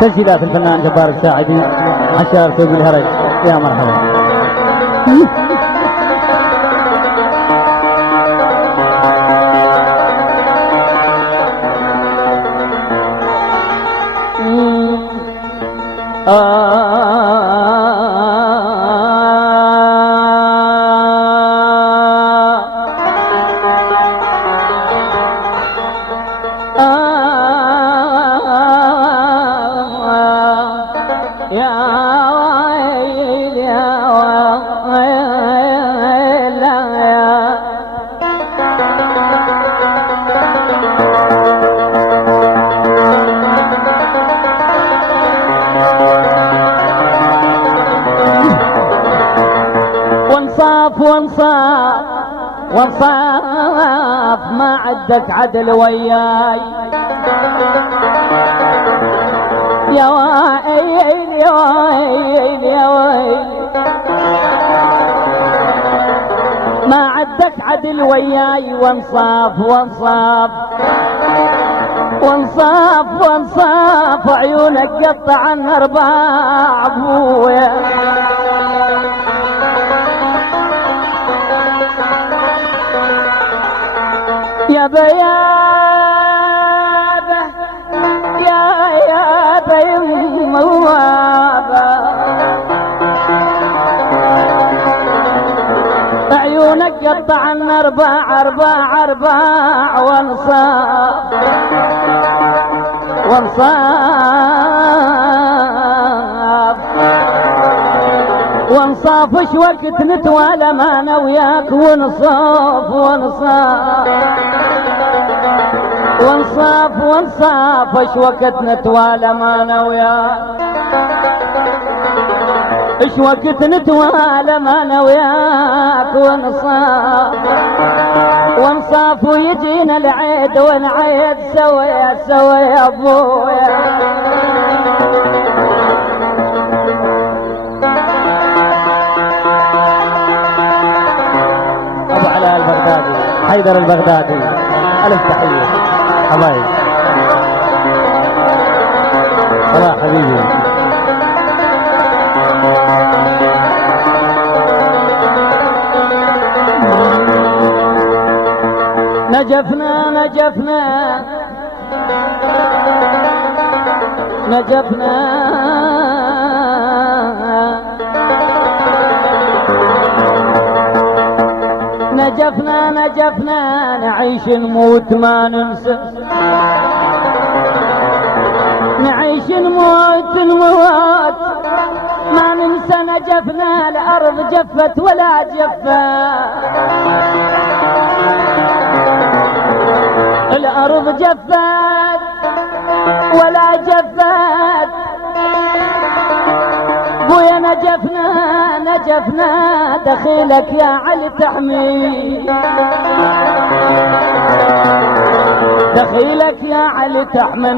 تسجيلات الفنان جبار الساعدي عشار سوق الهرج. يا مرحبا. وانصاف ما عدك عدل وياي يا ويل يا ويل يا ويل، ما عدك عدل وياي وانصاف وانصاف وانصاف وانصاف عيونك قطع الارباع ابويا يا بيابه يا بيموابه عيونك قطع الارباع ارباع وانصاف وانصاف ايش وقت نتوالى ما انا وياك ونصاف وانصاف ايش وقت نتوالى ما انا وياك، ايش وقت نتوالى ما انا وياك وانصاف ويجينا العيد والعيد سوي يا ابويا ابو علاء البغدادي حيدر البغدادي الف تحيه حبايب صلاح حبيبي. نجفنا نعيش نموت ما ننسى، نعيش نموت ما ننسى. نجفنا الارض جفت ولا جفت، الارض جفت ولا جفت بويا نجفنا دخيلك يا علي تحمي، دخيلك يا علي تحمي.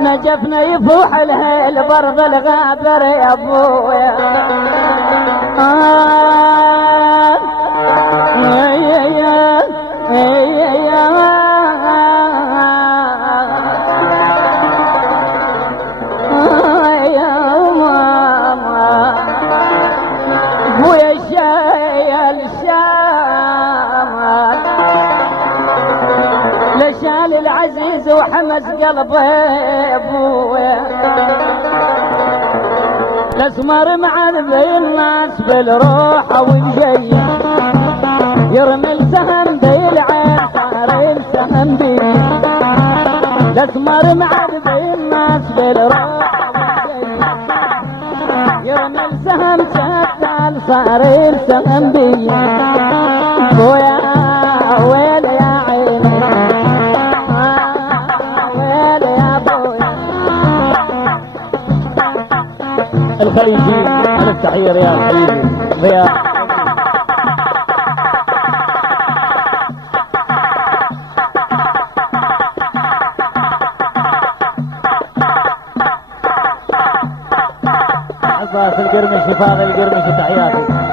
نجفنا يفوح الهيل برض الغابر يا ابويا وحمس قلبي ابويا الاسمر معذب الناس بالروح والجي، يرمي السهم بي العين صار السهم بي، الاسمر معذب الناس بالروح والجي، يرمي السهم شتان صار السهم بي ابويا ويل يا عيني الخليجي على التحية رياض حبيبي رياض. عباس القرمشي فاضل القرمشي تحياتي.